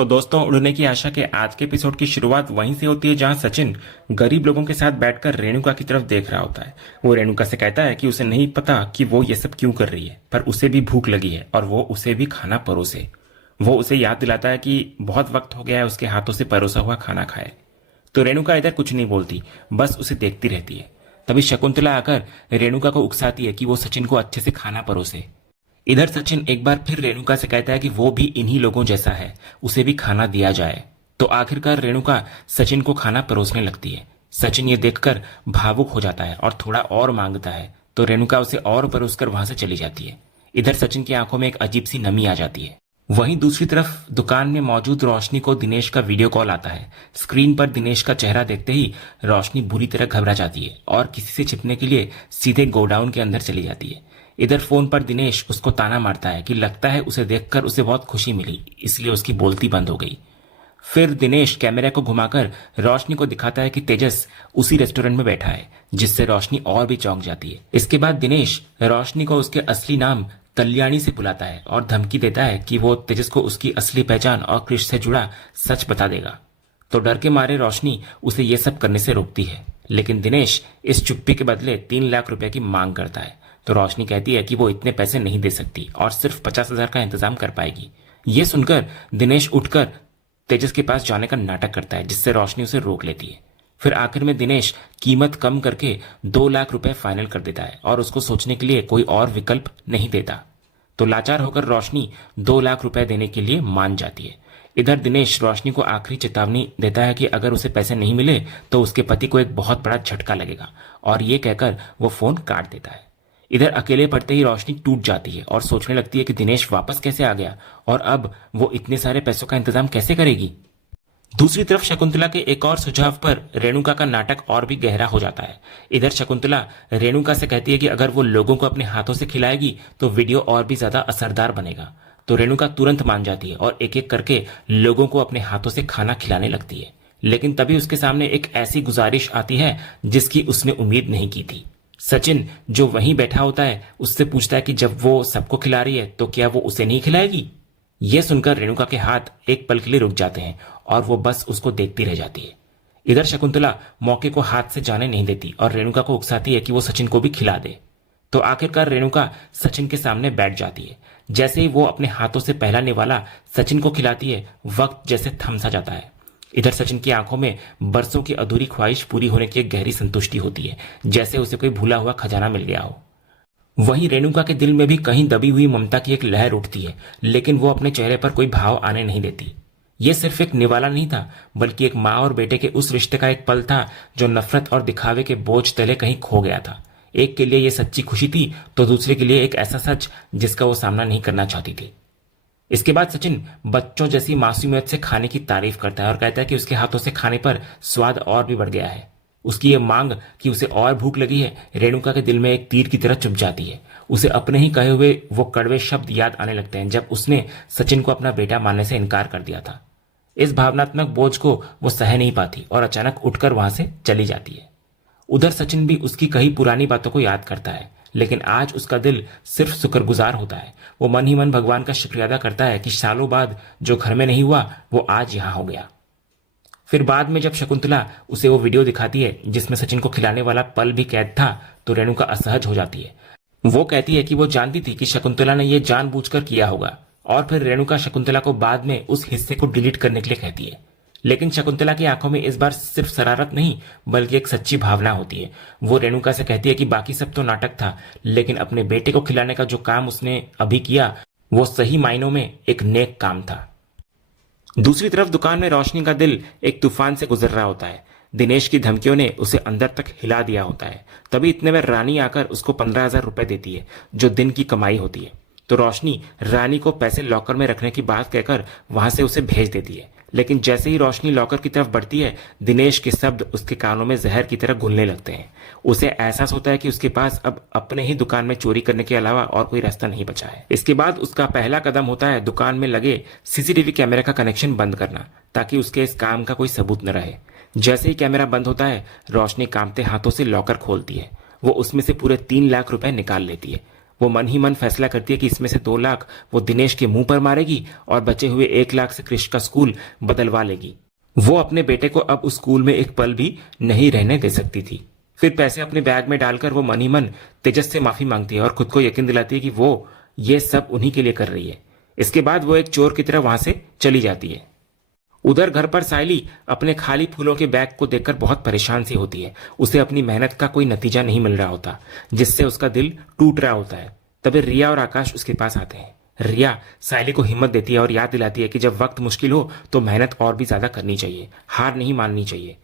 तो दोस्तों, उड़ने की आशा के आज के एपिसोड की शुरुआत वहीं से होती है जहां सचिन गरीब लोगों के साथ बैठकर रेणुका की तरफ देख रहा होता है। वो रेणुका से कहता है कि उसे नहीं पता कि वो ये सब क्यों कर रही है, पर उसे भी भूख लगी है और वो उसे भी खाना परोसे। वो उसे याद दिलाता है कि बहुत वक्त हो गया है उसके हाथों से परोसा हुआ खाना खाए। तो रेणुका इधर कुछ नहीं बोलती, बस उसे देखती रहती है। तभी शकुंतला आकर रेणुका को उकसाती है कि वो सचिन को अच्छे से खाना परोसे। इधर सचिन एक बार फिर रेणुका से कहता है कि वो भी इन्हीं लोगों जैसा है, उसे भी खाना दिया जाए। तो आखिरकार रेणुका सचिन को खाना परोसने लगती है। सचिन ये देखकर भावुक हो जाता है और थोड़ा और मांगता है, तो रेणुका उसे और परोसकर वहां से चली जाती है। इधर सचिन की आंखों में एक अजीब सी नमी आ जाती है। वहीं दूसरी तरफ दुकान में मौजूद रोशनी को दिनेश का वीडियो कॉल आता है। स्क्रीन पर दिनेश का चेहरा देखते ही रोशनी बुरी तरह घबरा जाती है और किसी से छिपने के लिए सीधे गोडाउन के अंदर चली जाती है। इधर फोन पर दिनेश उसको ताना मारता है कि लगता है उसे देखकर उसे बहुत खुशी मिली, इसलिए उसकी बोलती बंद हो गई। फिर दिनेश कैमरे को घुमाकर रोशनी को दिखाता है कि तेजस उसी रेस्टोरेंट में बैठा है, जिससे रोशनी और भी चौंक जाती है। इसके बाद दिनेश रोशनी को उसके असली नाम कल्याणी से बुलाता है और धमकी देता है कि वो तेजस को उसकी असली पहचान और कृष्ण से जुड़ा सच बता देगा। तो डर के मारे रोशनी उसे ये सब करने से रोकती है, लेकिन दिनेश इस चुप्पी के बदले 3 लाख रुपए की मांग करता है। तो रोशनी कहती है कि वो इतने पैसे नहीं दे सकती और सिर्फ 50,000 का इंतजाम कर पाएगी। ये सुनकर दिनेश उठकर तेजस के पास जाने का नाटक करता है, जिससे रोशनी उसे रोक लेती है। फिर आखिर में दिनेश कीमत कम करके 2 लाख रुपए फाइनल कर देता है और उसको सोचने के लिए कोई और विकल्प नहीं देता। तो लाचार होकर रोशनी 2 लाख रुपए देने के लिए मान जाती है। इधर दिनेश रोशनी को आखिरी चेतावनी देता है कि अगर उसे पैसे नहीं मिले तो उसके पति को एक बहुत बड़ा झटका लगेगा, और ये कहकर वो फोन काट देता है। इधर अकेले पड़ते ही रोशनी टूट जाती है और सोचने लगती है कि दिनेश वापस कैसे आ गया और अब वो इतने सारे पैसों का इंतजाम कैसे करेगी। दूसरी तरफ शकुंतला के एक और सुझाव पर रेणुका का नाटक और भी गहरा हो जाता है। इधर शकुंतला रेणुका से कहती है कि अगर वो लोगों को अपने हाथों से खिलाएगी तो वीडियो और भी ज्यादा असरदार बनेगा। तो रेणुका तुरंत मान जाती है और एक एक करके लोगों को अपने हाथों से खाना खिलाने लगती है। लेकिन तभी उसके सामने एक ऐसी गुजारिश आती है जिसकी उसने उम्मीद नहीं की थी। सचिन जो वहीं बैठा होता है उससे पूछता है कि जब वो सबको खिला रही है तो क्या वो उसे नहीं खिलाएगी। यह सुनकर रेणुका के हाथ एक पल के लिए रुक जाते हैं और वो बस उसको देखती रह जाती है। इधर शकुंतला मौके को हाथ से जाने नहीं देती और रेणुका को उकसाती है कि वो सचिन को भी खिला दे। तो आखिरकार रेणुका सचिन के सामने बैठ जाती है। जैसे ही वो अपने हाथों से पहला निवाला सचिन को खिलाती है, वक्त जैसे थम सा जाता है। इधर सचिन की आंखों में बरसों की अधूरी ख्वाहिश पूरी होने की एक गहरी संतुष्टि होती है, जैसे उसे कोई भूला हुआ खजाना मिल गया हो। वहीं रेणुका के दिल में भी कहीं दबी हुई ममता की एक लहर उठती है, लेकिन वो अपने चेहरे पर कोई भाव आने नहीं देती। ये सिर्फ एक निवाला नहीं था, बल्कि एक माँ और बेटे के उस रिश्ते का एक पल था जो नफरत और दिखावे के बोझ तले कहीं खो गया था। एक के लिए ये सच्ची खुशी थी तो दूसरे के लिए एक ऐसा सच जिसका वो सामना नहीं करना चाहती थी। इसके बाद सचिन बच्चों जैसी मासूमियत से खाने की तारीफ करता है और कहता है कि उसके हाथों से खाने पर स्वाद और भी बढ़ गया है। उसकी ये मांग कि उसे और भूख लगी है रेणुका के दिल में एक तीर की तरह चुभ जाती है। उसे अपने ही कहे हुए वो कड़वे शब्द याद आने लगते हैं जब उसने सचिन को अपना बेटा मानने से इनकार कर दिया था। इस भावनात्मक बोझ को वो सह नहीं पाती और अचानक उठकर वहां से चली जाती है। उधर सचिन भी उसकी कई पुरानी बातों को याद करता है, लेकिन आज उसका दिल सिर्फ शुक्रगुजार होता है। वो मन ही मन भगवान का शुक्रिया अदा करता है कि सालों बाद जो घर में नहीं हुआ वो आज यहां हो गया। फिर बाद में जब शकुंतला उसे वो वीडियो दिखाती है जिसमें सचिन को खिलाने वाला पल भी कैद था, तो रेणुका असहज हो जाती है। वो कहती है कि वो जानती थी कि शकुंतला ने यह जानबूझकर किया होगा, और फिर रेणुका शकुंतला को बाद में उस हिस्से को डिलीट करने के लिए कहती है। लेकिन शकुंतला की आंखों में इस बार सिर्फ शरारत नहीं बल्कि एक सच्ची भावना होती है। वो रेणुका से कहती है कि बाकी सब तो नाटक था, लेकिन अपने बेटे को खिलाने का जो काम उसने अभी किया वो सही मायनों में एक नेक काम था। दूसरी तरफ दुकान में रोशनी का दिल एक तूफान से गुजर रहा होता है। दिनेश की धमकियों ने उसे अंदर तक हिला दिया होता है। तभी इतने में रानी आकर उसको 15,000 रुपए देती है, जो दिन की कमाई होती है। तो रोशनी रानी को पैसे लॉकर में रखने की बात कहकर वहां से उसे भेज देती है। लेकिन जैसे ही रोशनी लॉकर की तरफ बढ़ती है, दिनेश के शब्द उसके कानों में जहर की तरह घुलने लगते हैं। उसे एहसास होता है कि उसके पास अब अपने ही दुकान में चोरी करने के अलावा और कोई रास्ता नहीं बचा है। इसके बाद उसका पहला कदम होता है दुकान में लगे सीसीटीवी कैमरे का कनेक्शन बंद करना, ताकि उसके इस काम का कोई सबूत न रहे। जैसे ही कैमरा बंद होता है, रोशनी कांपते हाथों से लॉकर खोलती है। वो उसमें से पूरे 3 लाख रुपए निकाल लेती है। वो मन ही मन फैसला करती है कि इसमें से 2 लाख वो दिनेश के मुंह पर मारेगी और बचे हुए 1 लाख से क्रिश का स्कूल बदलवा लेगी। वो अपने बेटे को अब उस स्कूल में एक पल भी नहीं रहने दे सकती थी। फिर पैसे अपने बैग में डालकर वो मन ही मन तेजस से माफी मांगती है और खुद को यकीन दिलाती है कि वो ये सब उन्हीं के लिए कर रही है। इसके बाद वो एक चोर की तरह वहां से चली जाती है। उधर घर पर सायली अपने खाली फूलों के बैग को देखकर बहुत परेशान सी होती है। उसे अपनी मेहनत का कोई नतीजा नहीं मिल रहा होता, जिससे उसका दिल टूट रहा होता है। तभी रिया और आकाश उसके पास आते हैं। रिया सायली को हिम्मत देती है और याद दिलाती है कि जब वक्त मुश्किल हो तो मेहनत और भी ज्यादा करनी चाहिए, हार नहीं माननी चाहिए।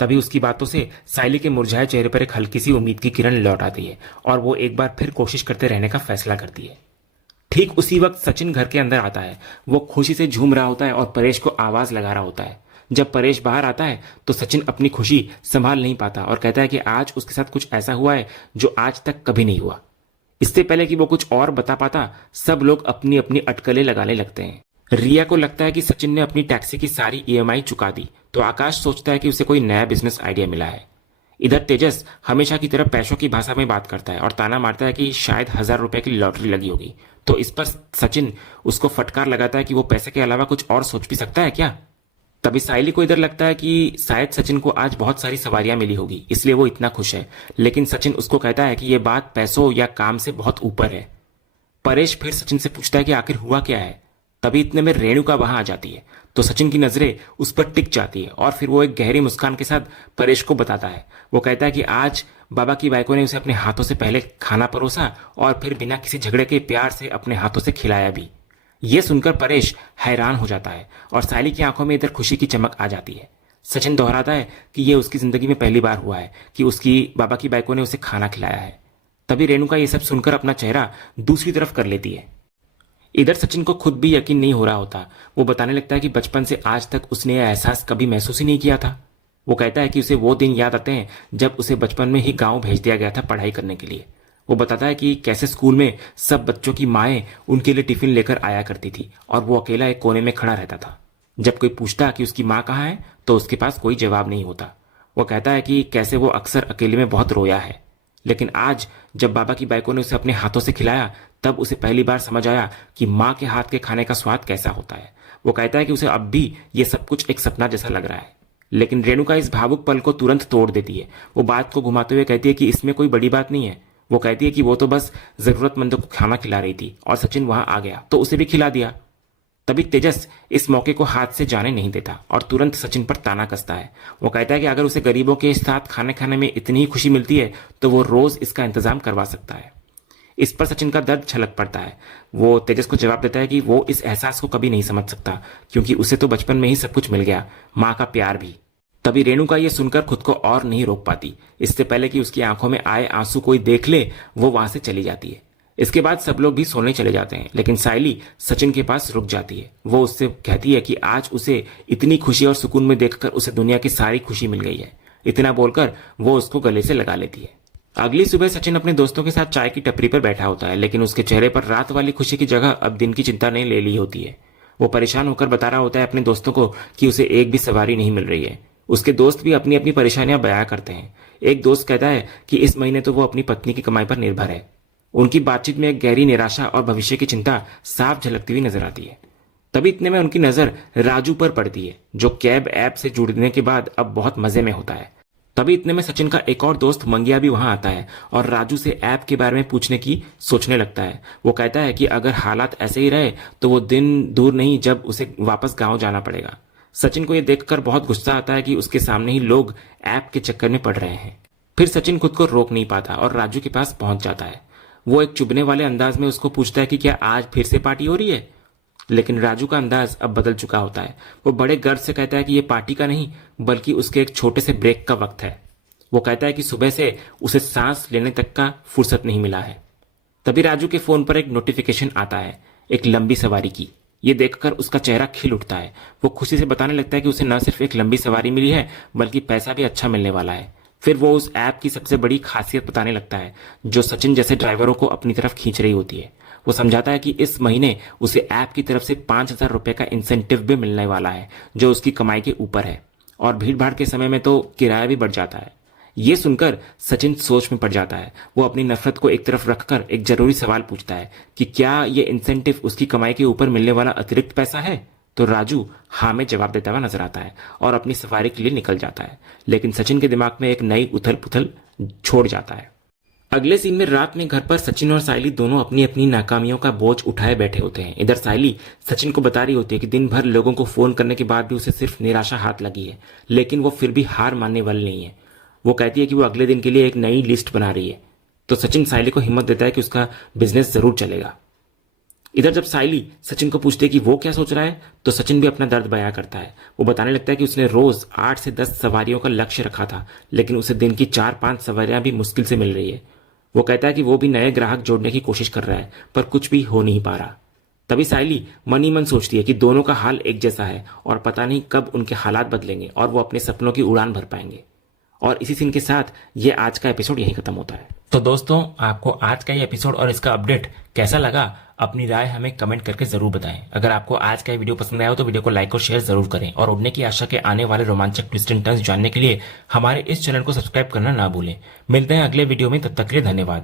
तभी उसकी बातों से सायली के मुरझाए चेहरे पर एक हल्की सी उम्मीद की किरण लौट आती है और वो एक बार फिर कोशिश करते रहने का फैसला करती है। ठीक उसी वक्त सचिन घर के अंदर आता है। वो खुशी से झूम रहा होता है और परेश को आवाज लगा रहा होता है। जब परेश बाहर आता है तो सचिन अपनी खुशी संभाल नहीं पाता और कहता है कि आज उसके साथ कुछ ऐसा हुआ है जो आज तक कभी नहीं हुआ। इससे पहले कि वो कुछ और बता पाता, सब लोग अपनी अपनी अटकलें लगाने लगते हैं। रिया को लगता है कि सचिन ने अपनी टैक्सी की सारी ईएमआई चुका दी, तो आकाश सोचता है कि उसे कोई नया बिजनेस आइडिया मिला है। इधर तेजस हमेशा की तरह पैसों की भाषा में बात करता है और ताना मारता है कि शायद 1000 रुपए की लॉटरी लगी होगी। तो इस पर सचिन उसको फटकार लगाता है कि वो पैसे के अलावा कुछ और सोच भी सकता है क्या। तभी सायली को इधर लगता है कि शायद सचिन को आज बहुत सारी सवारियां मिली होगी, इसलिए वो इतना खुश है। लेकिन सचिन उसको कहता है कि यह बात पैसों या काम से बहुत ऊपर है। परेश फिर सचिन से पूछता है कि आखिर हुआ क्या है। तभी इतने में रेणुका वहां आ जाती है, तो सचिन की नजरें उस पर टिक जाती है और फिर वो एक गहरी मुस्कान के साथ परेश को बताता है। वो कहता है कि आज बाबा की बाइको ने उसे अपने हाथों से पहले खाना परोसा और फिर बिना किसी झगड़े के प्यार से अपने हाथों से खिलाया भी। ये सुनकर परेश हैरान हो जाता है और सायली की आंखों में इधर खुशी की चमक आ जाती है। सचिन दोहराता है कि यह उसकी जिंदगी में पहली बार हुआ है कि उसकी बाबा की बाइको ने उसे खाना खिलाया है। तभी रेणुका ये सब सुनकर अपना चेहरा दूसरी तरफ कर लेती है। इधर सचिन को खुद भी यकीन नहीं हो रहा होता। वो बताने लगता है कि बचपन से आज तक उसने यह एहसास कभी महसूस ही नहीं किया था। वो कहता है कि उसे वो दिन याद आते हैं जब उसे बचपन में ही गांव भेज दिया गया था पढ़ाई करने के लिए। वो बताता है कि कैसे स्कूल में सब बच्चों की माएं उनके लिए टिफिन लेकर आया करती थी और वो अकेला एक कोने में खड़ा रहता था। जब कोई पूछता कि उसकी माँ कहाँ है तो उसके पास कोई जवाब नहीं होता। वो कहता है कि कैसे वो अक्सर अकेले में बहुत रोया है, लेकिन आज जब बाबा की बाइको ने उसे अपने हाथों से खिलाया तब उसे पहली बार समझ आया कि माँ के हाथ के खाने का स्वाद कैसा होता है। वो कहता है कि उसे अब भी ये सब कुछ एक सपना जैसा लग रहा है। लेकिन रेणुका इस भावुक पल को तुरंत तोड़ देती है। वो बात को घुमाते हुए कहती है कि इसमें कोई बड़ी बात नहीं है। वो कहती है कि वो तो बस जरूरतमंदों को खाना खिला रही थी और सचिन वहां आ गया तो उसे भी खिला दिया। तभी तेजस इस मौके को हाथ से जाने नहीं देता और तुरंत सचिन पर ताना कसता है। वो कहता है कि अगर उसे गरीबों के साथ खाने खाने में इतनी ही खुशी मिलती है तो वो रोज इसका इंतजाम करवा सकता है। इस पर सचिन का दर्द छलक पड़ता है। वो तेजस को जवाब देता है कि वो इस एहसास को कभी नहीं समझ सकता क्योंकि उसे तो बचपन में ही सब कुछ मिल गया, माँ का प्यार भी। तभी रेणुका ये सुनकर खुद को और नहीं रोक पाती। इससे पहले कि उसकी आंखों में आए आंसू कोई देख ले वो वहां से चली जाती है। इसके बाद सब लोग भी सोने चले जाते हैं, लेकिन सायली सचिन के पास रुक जाती है। वो उससे कहती है कि आज उसे इतनी खुशी और सुकून में देखकर उसे दुनिया की सारी खुशी मिल गई है। इतना बोलकर वो उसको गले से लगा लेती है। अगली सुबह सचिन अपने दोस्तों के साथ चाय की टपरी पर बैठा होता है, लेकिन उसके चेहरे पर रात वाली खुशी की जगह अब दिन की चिंता ने ले ली होती है। वो परेशान होकर बता रहा होता है अपने दोस्तों को कि उसे एक भी सवारी नहीं मिल रही है। उसके दोस्त भी अपनी अपनी परेशानियां बयां करते हैं। एक दोस्त कहता है कि इस महीने तो वो अपनी पत्नी की कमाई पर निर्भर है। उनकी बातचीत में एक गहरी निराशा और भविष्य की चिंता साफ झलकती हुई नजर आती है। तभी इतने में उनकी नजर राजू पर पड़ती है, जो कैब ऐप से जुड़ने के बाद अब बहुत मजे में होता है। तभी इतने में सचिन का एक और दोस्त मंगिया भी वहां आता है और राजू से ऐप के बारे में पूछने की सोचने लगता है। वो कहता है कि अगर हालात ऐसे ही रहे तो वो दिन दूर नहीं जब उसे वापस गांव जाना पड़ेगा। सचिन को यह देखकर बहुत गुस्सा आता है कि उसके सामने ही लोग ऐप के चक्कर में पड़ रहे हैं। फिर सचिन खुद को रोक नहीं पाता और राजू के पास पहुंच जाता है। वो एक चुभने वाले अंदाज में उसको पूछता है कि क्या आज फिर से पार्टी हो रही है। लेकिन राजू का अंदाज अब बदल चुका होता है। वो बड़े गर्व से कहता है कि यह पार्टी का नहीं बल्कि उसके एक छोटे से ब्रेक का वक्त है। वो कहता है कि सुबह से उसे सांस लेने तक का फुर्सत नहीं मिला है। तभी राजू के फोन पर एक नोटिफिकेशन आता है, एक लंबी सवारी की। ये देखकर उसका चेहरा खिल उठता है। वो खुशी से बताने लगता है कि उसे न सिर्फ एक लंबी सवारी मिली है बल्कि पैसा भी अच्छा मिलने वाला है। फिर वो उस ऐप की सबसे बड़ी खासियत बताने लगता है जो सचिन जैसे ड्राइवरों को अपनी तरफ खींच रही होती है। वो समझाता है कि इस महीने उसे ऐप की तरफ से 5000 रुपए का इंसेंटिव भी मिलने वाला है जो उसकी कमाई के ऊपर है, और भीड़ भाड़ के समय में तो किराया भी बढ़ जाता है। ये सुनकर सचिन सोच में पड़ जाता है। वो अपनी नफरत को एक तरफ रखकर एक जरूरी सवाल पूछता है कि क्या ये इंसेंटिव उसकी कमाई के ऊपर मिलने वाला अतिरिक्त पैसा है। तो राजू हाँ में जवाब देता हुआ नजर आता है और अपनी सफारी के लिए निकल जाता है। लेकिन सचिन के दिमाग में एक नई उथल पुथल छोड़ जाता है। अगले सीन में रात में घर पर सचिन और सायली दोनों अपनी अपनी नाकामियों का बोझ उठाए बैठे होते हैं। इधर सायली सचिन को बता रही होती है कि दिन भर लोगों को फोन करने के बाद भी उसे सिर्फ निराशा हाथ लगी है, लेकिन वो फिर भी हार मानने वाली नहीं है। वो कहती है कि वो अगले दिन के लिए एक नई लिस्ट बना रही है। तो सचिन सायली को हिम्मत देता है कि उसका बिजनेस जरूर चलेगा। इधर जब सायली सचिन को पूछती है कि वो क्या सोच रहा है, तो सचिन भी अपना दर्द बयां करता है। वो बताने लगता है कि उसने रोज 8 से 10 सवारियों का लक्ष्य रखा था, लेकिन उसे दिन की 4-5 सवारियां भी मुश्किल से मिल रही है। वो कहता है कि वो भी नए ग्राहक जोड़ने की कोशिश कर रहा है, पर कुछ भी हो नहीं पा रहा। तभी सायली मन ही मन सोचती है कि दोनों का हाल एक जैसा है और पता नहीं कब उनके हालात बदलेंगे और वो अपने सपनों की उड़ान भर पाएंगे। और इसी सीन के साथ ये आज का एपिसोड यहीं खत्म होता है। तो दोस्तों, आपको आज का ये एपिसोड और इसका अपडेट कैसा लगा, अपनी राय हमें कमेंट करके जरूर बताएं। अगर आपको आज का ये वीडियो पसंद आया हो तो वीडियो को लाइक और शेयर जरूर करें और उड़ने की आशा के आने वाले रोमांचक ट्विस्ट एंड टर्न्स जानने के लिए हमारे इस चैनल को सब्सक्राइब करना ना भूलें। मिलते हैं अगले वीडियो में, तब तक के लिए धन्यवाद।